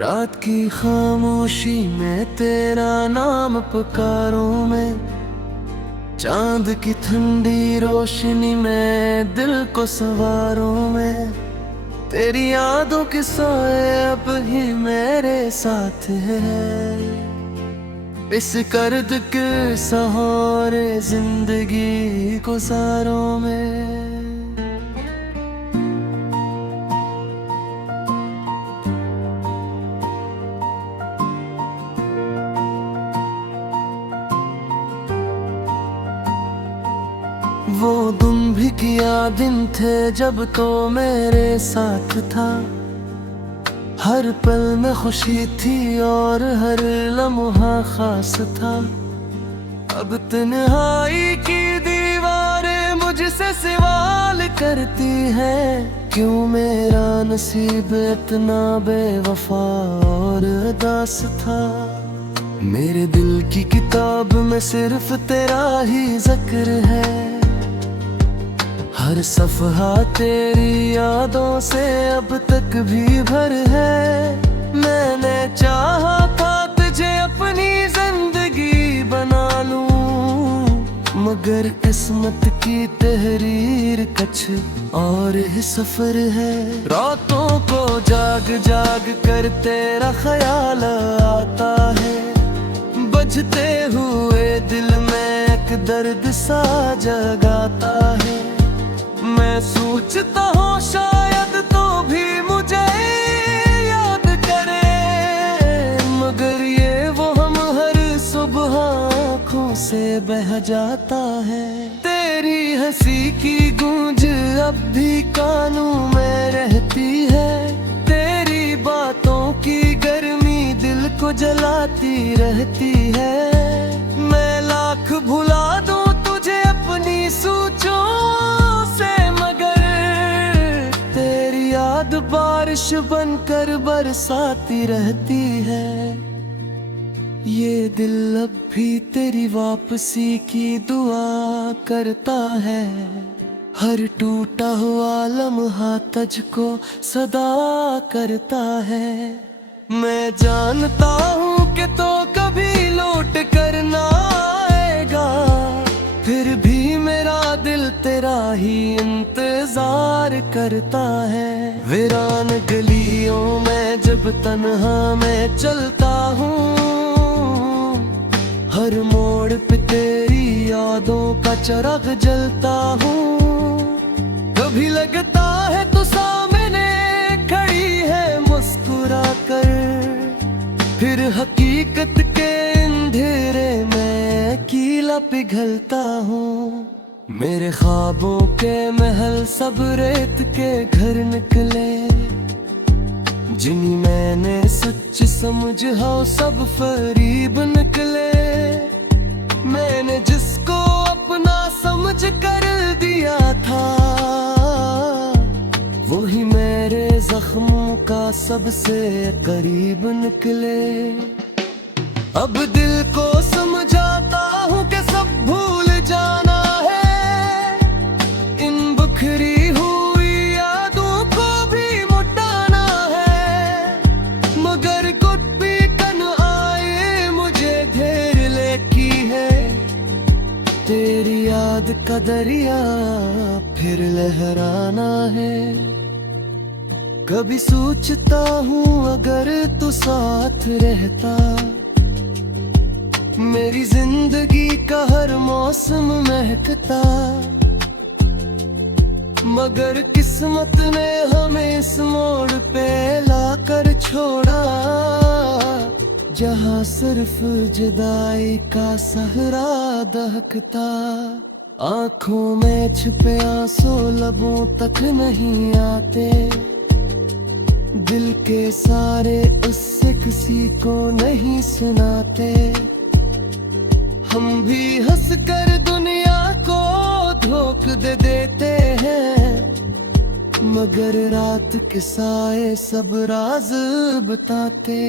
रात की खामोशी में तेरा नाम पुकारूं मैं, चांद की ठंडी रोशनी में दिल को संवारूं मैं। तेरी यादों के साए अब ही मेरे साथ है, इस कर्द के सहारे जिंदगी गुजारूं मैं। वो तुम भी किया दिन थे जब तो मेरे साथ था, हर पल में खुशी थी और हर लम्हा खास था। अब तन्हाई की दीवारें मुझसे सवाल करती है, क्यों मेरा नसीब इतना बेवफा और उदास था। मेरे दिल की किताब में सिर्फ तेरा ही जिक्र है, हर सफ़हा तेरी यादों से अब तक भी भर है। मैंने चाहा था तुझे अपनी जिंदगी बना लूं, मगर किस्मत की तहरीर कुछ और ही सफर है। रातों को जाग जाग कर तेरा ख्याल आता है, बजते हुए दिल में एक दर्द सा जगाता है। मैं सोचता हूँ शायद तो भी मुझे याद करे, मगर ये वो हम हर सुबह आँखों से बह जाता है। तेरी हंसी की गूंज अब भी कानों में रहती है, तेरी बातों की गर्मी दिल को जलाती रहती है। मैं लाख भुला दूं तुझे अपनी सोचों से, मगर तेरी याद बारिश बनकर बरसाती रहती है। ये दिल अब भी तेरी वापसी की दुआ करता है, हर टूटा हुआ लम्हा तुझको सदा करता है। मैं जानता हूँ कि तो कभी लौट कर ना आएगा, फिर भी मेरा दिल तेरा ही इंतजार करता है। वीरान गलियों में जब तन्हा मैं चलता हूँ, हर मोड़ पे तेरी यादों का चिराग जलता हूँ। कभी लगता है तू सामने खड़ी है मुस्कुरा कर, फिर हकीकत के अंधेरे में कीला पिघलता हूँ। मेरे ख्वाबों के महल सब रेत के घर निकले, जिन्हीं मैंने सच समझा सब फरीब निकले। मैंने जिसको अपना समझ कर दिया था, वही मेरे जख्मों का सबसे करीब निकले। अब दिल को समझाता हूँ कि सब भूल जाना है, इन बिखरी हुई यादों को भी मुटाना है। मगर कुछ भी कन आए मुझे घेर लेकी है, तेरी याद का दरिया फिर लहराना है। कभी सोचता हूँ अगर तू साथ रहता, मेरी जिंदगी का हर मौसम महकता। मगर किस्मत ने हमें इस मोड़ पे लाकर छोड़ा, जहाँ सिर्फ जुदाई का सहरा दहकता। आँखों में छुपे आंसू लबों तक नहीं आते, दिल के सारे उससे किसी को नहीं सुनाते। हम भी हंस कर दुनिया को धोख दे देते हैं, मगर रात के साए सब राज बताते।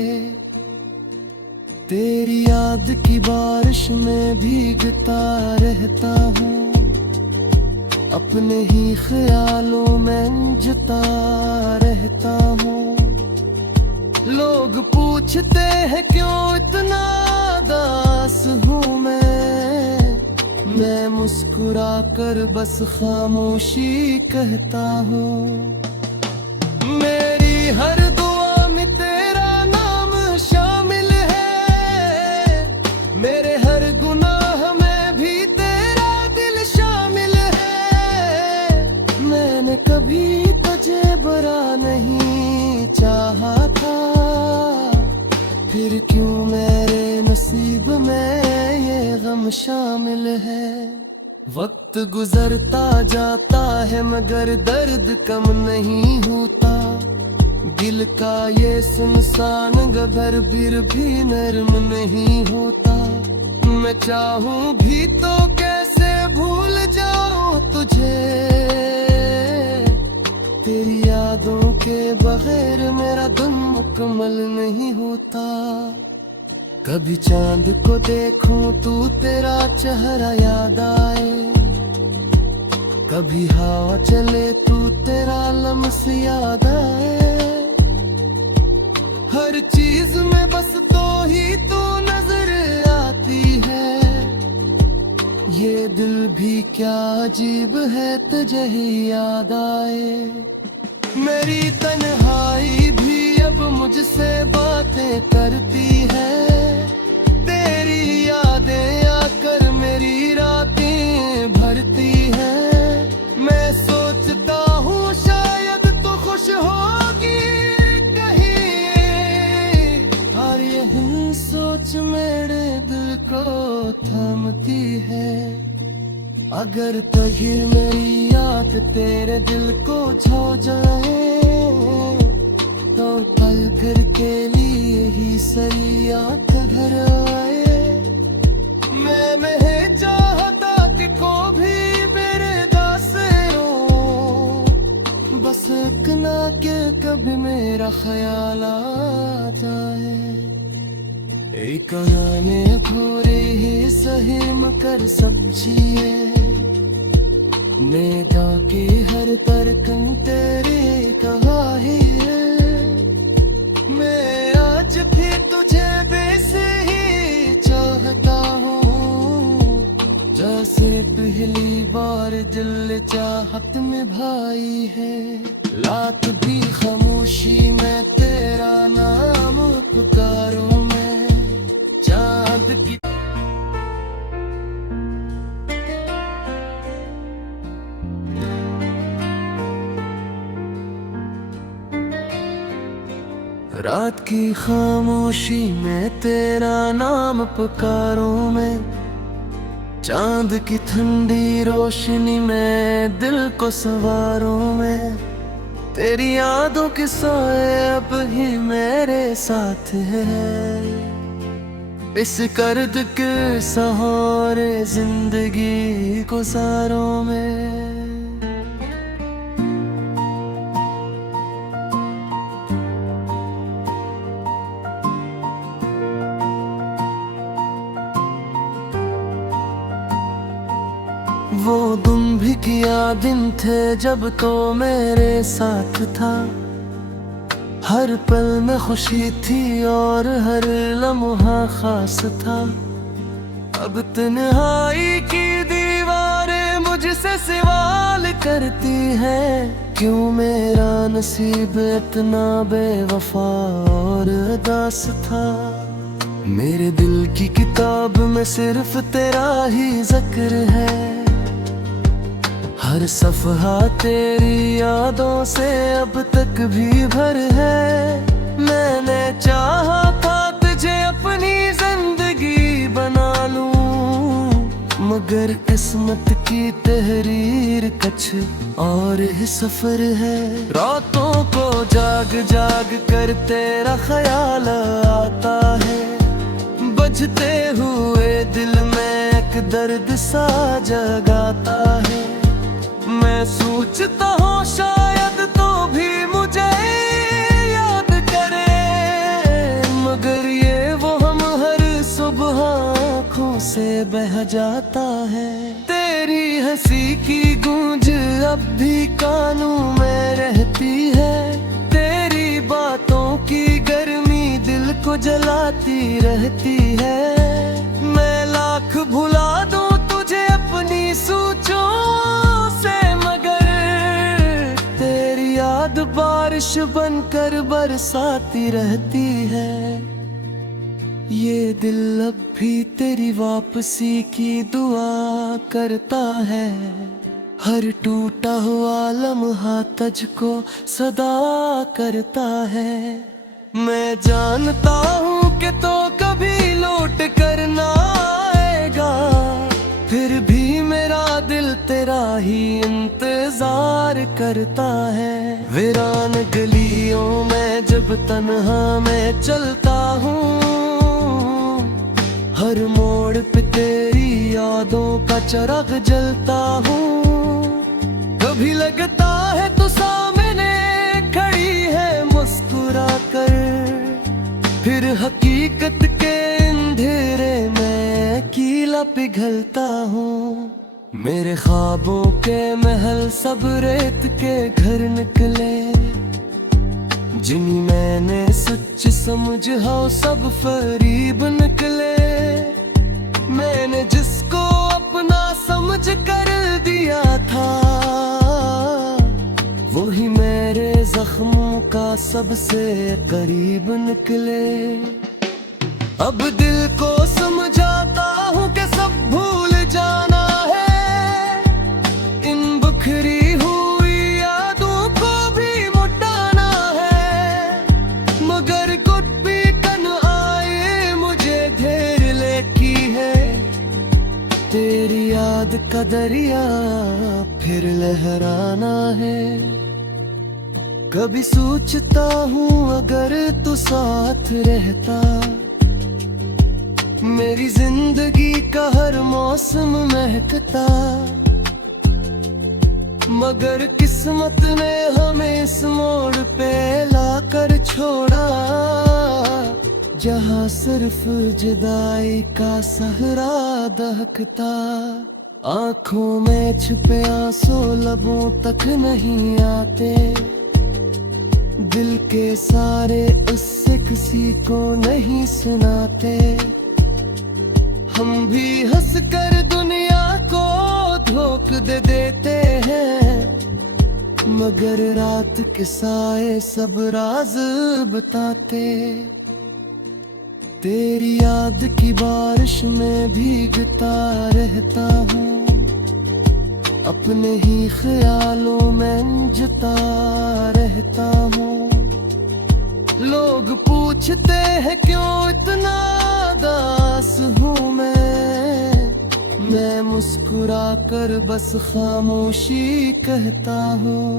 तेरी याद की बारिश में भीगता रहता हूँ, अपने ही ख्यालों में जुता रहता हूँ। लोग पूछते हैं क्यों इतना उदास हूँ मैं मुस्कुरा कर बस खामोशी कहता हूँ। मेरी हर दुआ में तेरा नाम शामिल है, मेरे हर गुनाह में भी तेरा दिल शामिल है। मैंने कभी तुझे बुरा नहीं चाहा था, फिर क्यों मेरे नसीब में ये गम शामिल है। वक्त गुजरता जाता है मगर दर्द कम नहीं होता, दिल का ये सुनसान गदर फिर भी नर्म नहीं होता। मैं चाहूं भी तो कैसे भूल जाऊं तुझे, तेरी यादों के बगैर मेरा दिन मुकम्मल नहीं होता। कभी चांद को देखूं तू तेरा चेहरा याद आए, कभी हवा चले तू तेरा लम्स याद आए। हर चीज में बस तो ही तू नजर आती है, ये दिल भी क्या अजीब है तुझे ही याद आए। मेरी तन्हाई भी अब मुझसे बातें करती है, तेरी यादें आकर मेरी रातें भरती है। मैं सोचता हूँ शायद तू खुश होगी कहीं, और यही सोच मेरे दिल को थामती है। अगर कहीं मेरी याद तेरे दिल को छो जाए, तो पल भर के लिए ही सही आँख भर आए। मैं चाहता कि को भी मेरे दास हो, बस इतना के कभी मेरा ख्याल आ जाए। एक आने भोरे ही सहीम कर सब्जी है, नेदा के हर तरकन तेरे गवाही है। मैं आज भी तुझे वैसे ही चाहता हूँ, जैसे पहली बार दिल चाहत में भाई है। रात भी खामोशी में तेरा नाम पुकारूं मैं, चांद की रात की खामोशी में तेरा नाम पुकारूं मैं, चांद की ठंडी रोशनी में दिल को संवारूं मैं। तेरी यादों के साए अब ही मेरे साथ है, इस कर्द के सहारे जिंदगी गुजारूं मैं। वो दिन भी क्या दिन थे जब तो मेरे साथ था, हर पल में खुशी थी और हर लम्हा खास था। अब तन्हाई की दीवारें मुझसे सवाल करती है, क्यों मेरा नसीब इतना बेवफा और उदास था। मेरे दिल की किताब में सिर्फ तेरा ही जिक्र है, हर सफ़हा तेरी यादों से अब तक भी भर है। मैंने चाहा था तुझे अपनी जिंदगी बना लूं, मगर किस्मत की तहरीर कुछ और ही सफर है। रातों को जाग जाग कर तेरा ख्याल आता है, बजते हुए दिल में एक दर्द सा जगाता है। मैं सोचता हूँ शायद तो भी मुझे याद करे, मगर ये वो हम हर सुबह आँखों से बह जाता है। तेरी हंसी की गूंज अब भी कानों में रहती है, तेरी बातों की गर्मी को जलाती रहती है। मैं लाख भुला दूं तुझे अपनी सोचों से, मगर तेरी याद बारिश बनकर बरसाती रहती है। ये दिल अब भी तेरी वापसी की दुआ करता है। हर टूटा हुआ लम्हा तुझको सदा करता है। मैं जानता हूँ कि तो कभी लौट कर ना आएगा, फिर भी मेरा दिल तेरा ही इंतजार करता है। वीरान गलियों में जब तन्हा मैं चलता हूँ, हर मोड़ पे तेरी यादों का चिराग जलता हूँ। कभी लगता है तो सामने खड़ी है मुस्कुरा कर, फिर हकीकत के अंधेरे में कीला पिघलता हूँ। मेरे ख्वाबों के महल सब रेत के घर निकले, जिन्हें मैंने सच समझा सब फरीब निकले। मैंने जिसको अपना समझ कर दिया था, वही मेरे जख्मों का सबसे करीब निकले। अब दिल को समझाता हूँ कि सब भूल जाना है, इन बिखरी हुई यादों को भी मुटाना है। मगर कुछ भी कन आए मुझे घेर लेकी है, तेरी याद का दरिया फिर लहराना है। कभी सोचता हूँ अगर तू साथ रहता, मेरी जिंदगी का हर मौसम महकता। मगर किस्मत ने हमें इस मोड़ पे लाकर छोड़ा, जहाँ सिर्फ जुदाई का सहरा दहकता। आंखों में छुपे आंसू लबों तक नहीं आते, दिल के सारे उससे किसी को नहीं सुनाते। हम भी हंस कर दुनिया को धोखा दे देते हैं, मगर रात के साए सब राज बताते। तेरी याद की बारिश में भीगता रहता हूँ, अपने ही ख्यालों में जता रहता हूँ। लोग पूछते हैं क्यों इतना उदास हूँ मैं मुस्कुरा कर बस खामोशी कहता हूँ।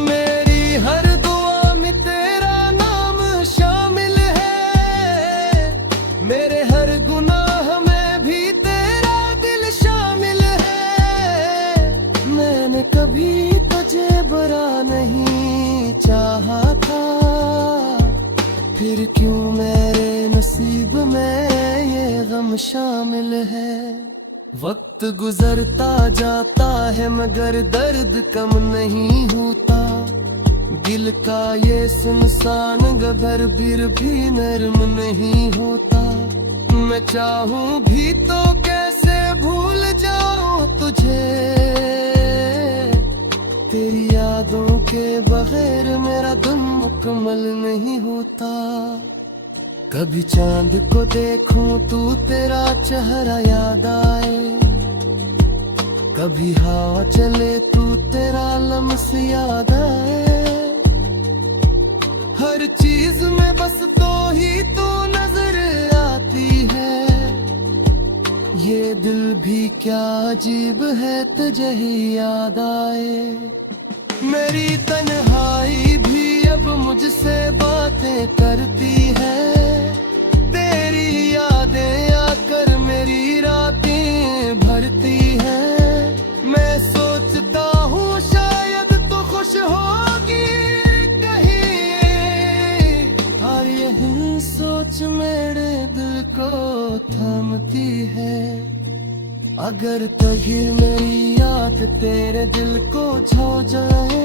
मेरी हर दुआ में तेरा नाम शामिल है, मेरे हर गुनाह में भी तेरा दिल शामिल है। मैंने कभी तुझे बुरा नहीं चाहा था, फिर क्यों मेरे नसीब में ये गम शामिल है। वक्त गुजरता जाता है मगर दर्द कम नहीं होता, दिल का ये सुनसान गदर फिर भी नरम नहीं होता। मैं चाहूं भी तो कैसे भूल जाऊं तुझे, तेरी यादों के बगैर मेरा दिन मुकम्मल नहीं होता। कभी चांद को देखूं तू तेरा चेहरा याद आए, कभी हवा चले तू तेरा लम्स याद आए। हर चीज में बस तो ही तू नजर आती है, ये दिल भी क्या अजीब है तुझे ही याद आए। मेरी तन्हाई भी अब मुझसे बातें करती है, तेरी यादें आकर मेरी रातें भरती है। मैं सोचता हूँ शायद तो खुश होगी कहीं, और यही सोच मेरे दिल को थामती है। अगर कभी मेरी याद तेरे दिल को छू जाए,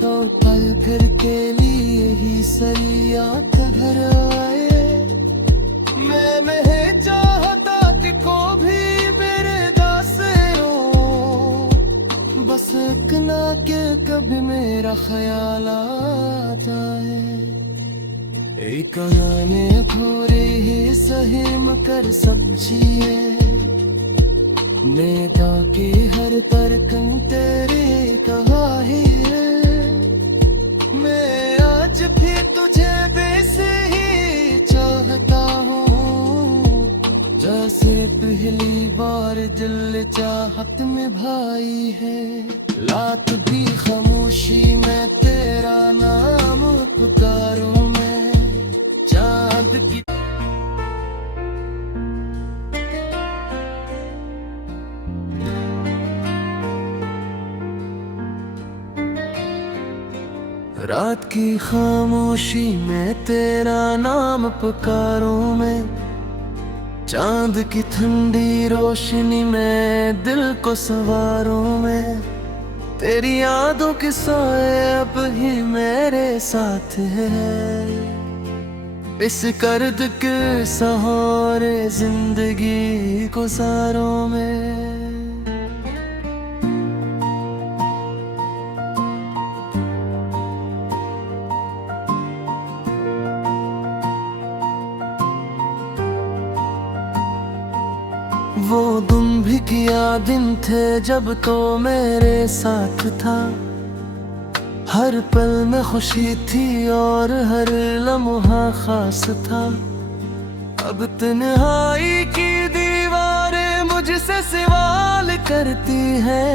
तो पल भर के लिए ही सरिया घर आए। मैं नहीं चाहता कि को भी मेरे दास हो, बस एक ना के कभी मेरा ख्याल आ जाए। एक गाने पूरे ही सहम कर सब्जिए, नेता के हर करकन तेरे कहा ही है। मैं आज भी तुझे वैसे ही चाहता हूँ, जैसे पहली बार दिल चाहत में भाई है। रात भी खामोशी में तेरा नाम पुकारूं मैं, चांद की रात की खामोशी में तेरा नाम पुकारूं मैं, चांद की ठंडी रोशनी में दिल को संवारूं मैं। तेरी यादों के साए अब ही मेरे साथ है, इस कर्द के सहारे जिंदगी गुजारूं मैं। वो दिन भी क्या दिन थे जब तो मेरे साथ था, हर पल में खुशी थी और हर लम्हा खास था। अब तन्हाई की दीवारें मुझसे सवाल करती है,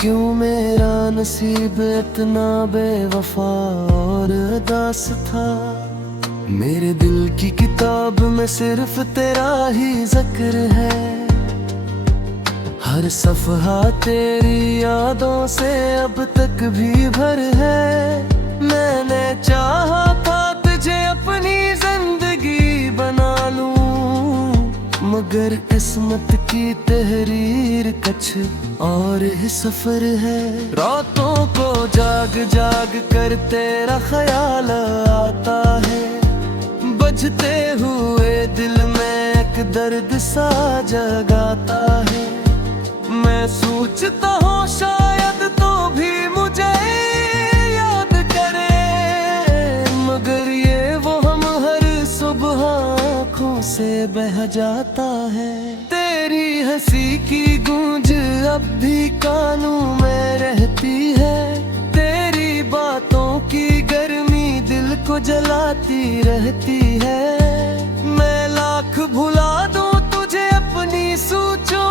क्यों मेरा नसीब इतना बेवफा और उदास था। मेरे दिल की किताब में सिर्फ तेरा ही जिक्र है, हर सफ़हा तेरी यादों से अब तक भी भर है। मैंने चाहा था तुझे अपनी जिंदगी बना लूं, मगर किस्मत की तहरीर कुछ और ही सफर है। रातों को जाग जाग कर तेरा ख्याल आता है, बजते हुए दिल में एक दर्द सा जगाता है। मैं सोचता हूँ शायद तो भी मुझे याद करे, मगर ये वो हम हर सुबह आँखों से बह जाता है। तेरी हंसी की गूंज अब भी कानों में रहती है, तेरी बातों की गर्मी दिल को जलाती रहती है। मैं लाख भुला दूं तुझे अपनी सोचों,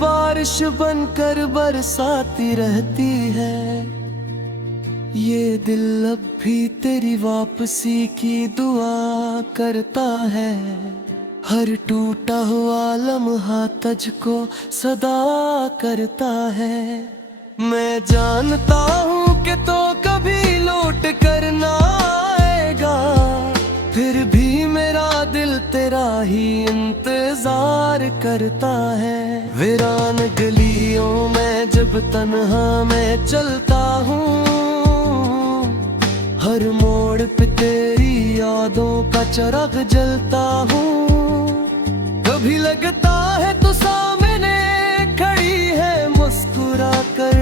बारिश बनकर बरसाती रहती है। ये दिल अब भी तेरी वापसी की दुआ करता है, हर टूटा हुआ लम्हा तुझको सदा करता है। मैं जानता हूँ कि तो कभी लौट कर ना आएगा, फिर भी मेरा दिल तेरा ही इंतजार करता है। वीरान गलियों में जब तन्हा मैं चलता हूँ, हर मोड़ पे तेरी यादों का चिराग जलता हूँ। कभी लगता है तो सामने खड़ी है मुस्कुरा कर,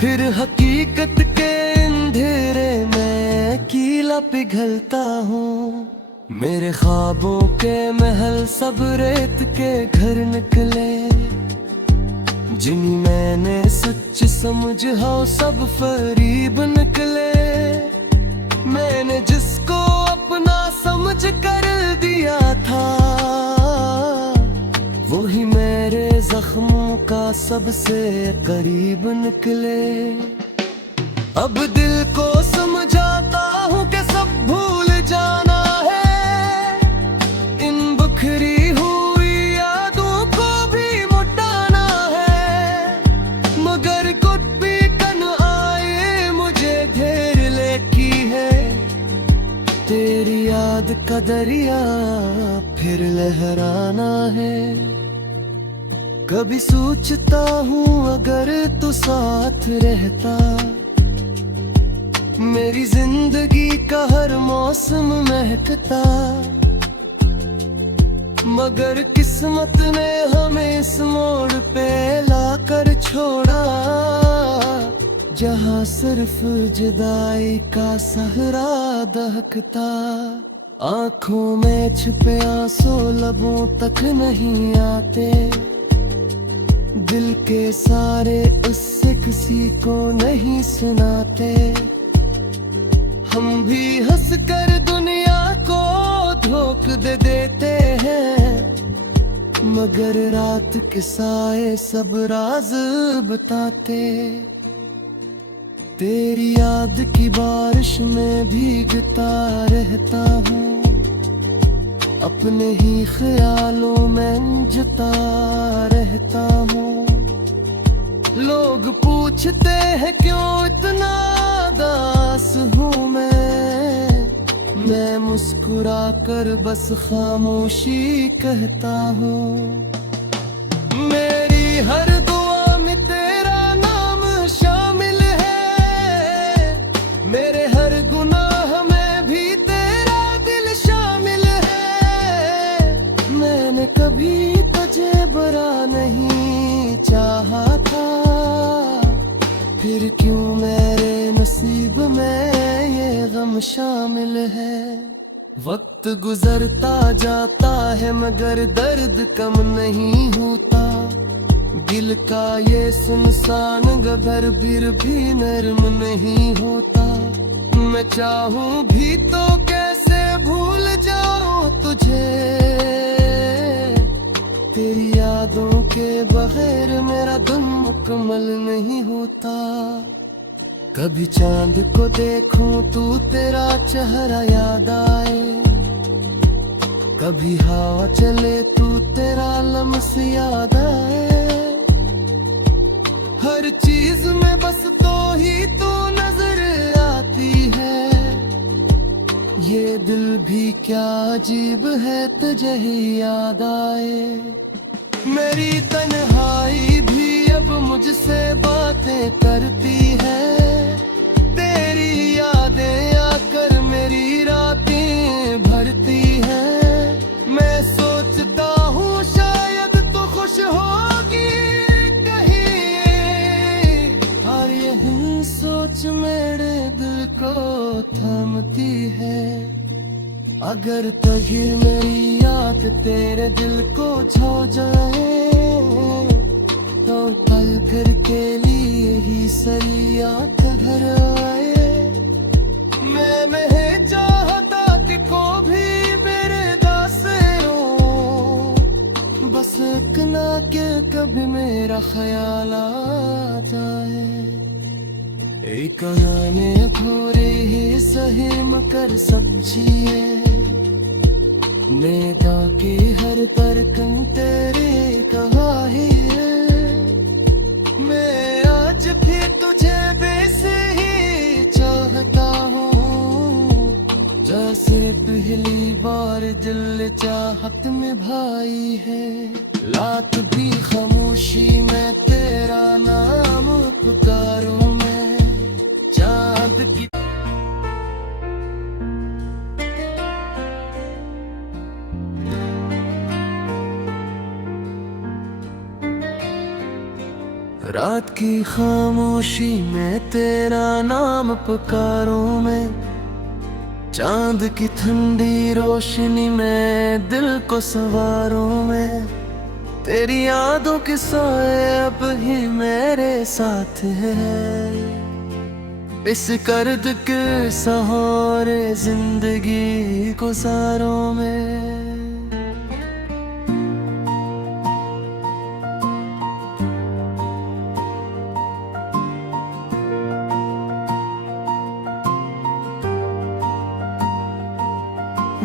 फिर हकीकत के अंधेरे में कीला पिघलता हूँ। मेरे ख्वाबों के महल सब रेत के घर निकले, जिन्हें मैंने सच समझा सब फरीब निकले। मैंने जिसको अपना समझ कर दिया था, वही मेरे जख्मों का सबसे करीब निकले। अब दिल को समझाता हूँ कि सब भूल जाना है, इन बिखरी हुई यादों को भी मुटाना है। मगर कुछ भी कन आए मुझे घेर लेती है, तेरी याद का दरिया फिर लहराना है। कभी सोचता हूँ अगर तू साथ रहता, मेरी जिंदगी का हर मौसम महकता। मगर किस्मत ने हमें इस मोड़ पे लाकर छोड़ा, जहाँ सिर्फ जुदाई का सहरा दहकता। आंखों में छुपे आंसू लबों तक नहीं आते, दिल के सारे उससे किसी को नहीं सुनाते। हम भी हंसकर दुनिया को धोख दे देते हैं, मगर रात के साए सब राज बताते। तेरी याद की बारिश में भीगता रहता हूँ, अपने ही ख्यालों में जुता रहता हूँ। लोग पूछते हैं क्यों इतना उदास हूँ मैं मुस्कुरा कर बस खामोशी कहता हूँ। मेरी हर दुआ में तेरा नाम शामिल है, मेरे हर गुनाह में भी तेरा दिल शामिल है। मैंने कभी तुझे बुरा नहीं चाहा था, फिर क्यों मेरे नसीब में ये गम शामिल है। वक्त गुजरता जाता है मगर दर्द कम नहीं होता, दिल का ये सुनसान गदर फिर भी नर्म नहीं होता। मैं चाहूं भी तो कैसे भूल जाऊं तुझे, तेरी यादों के बगैर मेरा दिन मुकम्मल नहीं होता। कभी चांद को देखूं तू तेरा चेहरा याद आए, कभी हवा चले तू तेरा लम्स याद आए। हर चीज में बस तो ही तू नजर आती है, ये दिल भी क्या अजीब है तुझे ही याद आए। मेरी तन्हाई भी अब मुझसे बातें करती है, तेरी यादें आकर मेरी रातें भरती है। मैं सोचता हूँ शायद तू खुश होगी कहीं, और यही सोच मेरे दिल को थामती है। अगर कहीं मेरी याद तेरे दिल को छू जाए, तो पल भर के लिए ही सही याद घर आए। मैं चाहता कि को भी मेरे दास हो, बस इतना के कभी मेरा ख्याल आ जाए। एक कहानी पूरी ही सही मकर सब्जी है, नेदा की हर तरकन तेरी कहानी है। मैं आज भी तुझे वैसे ही चाहता हूँ, जैसे पहली बार दिल चाहत में भाई है। रात भी खामोशी में तेरा नाम पुकारूं मैं, चांद की रात की खामोशी में तेरा नाम पुकारूं मैं, चांद की ठंडी रोशनी में दिल को संवारूं मैं। तेरी यादों के साए अब ही मेरे साथ है, इस कर्द के सहारे जिंदगी गुजारूं मैं।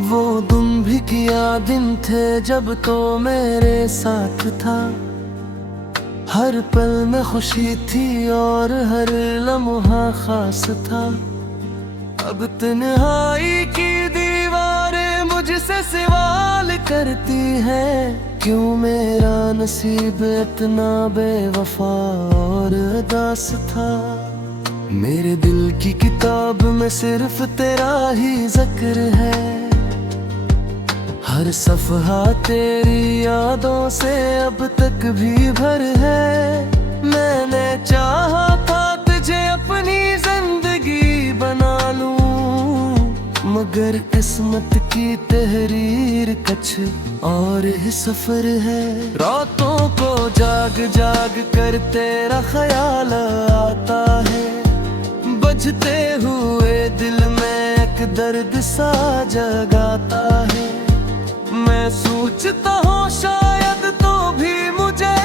वो दिन भी क्या दिन थे जब तो मेरे साथ था, हर पल में खुशी थी और हर लम्हा खास था। अब तन्हाई की दीवारें मुझसे सवाल करती है। क्यों मेरा नसीब इतना बेवफा और उदास था। मेरे दिल की किताब में सिर्फ तेरा ही जिक्र है। हर सफ़हा तेरी यादों से अब तक भी भर है। मैंने चाहा था तुझे अपनी जिंदगी बना लूं, मगर किस्मत की तहरीर कुछ और ही सफर है। रातों को जाग जाग कर तेरा ख्याल आता है। बजते हुए दिल में एक दर्द सा जगाता है। मैं सोचता हूँ शायद तो भी मुझे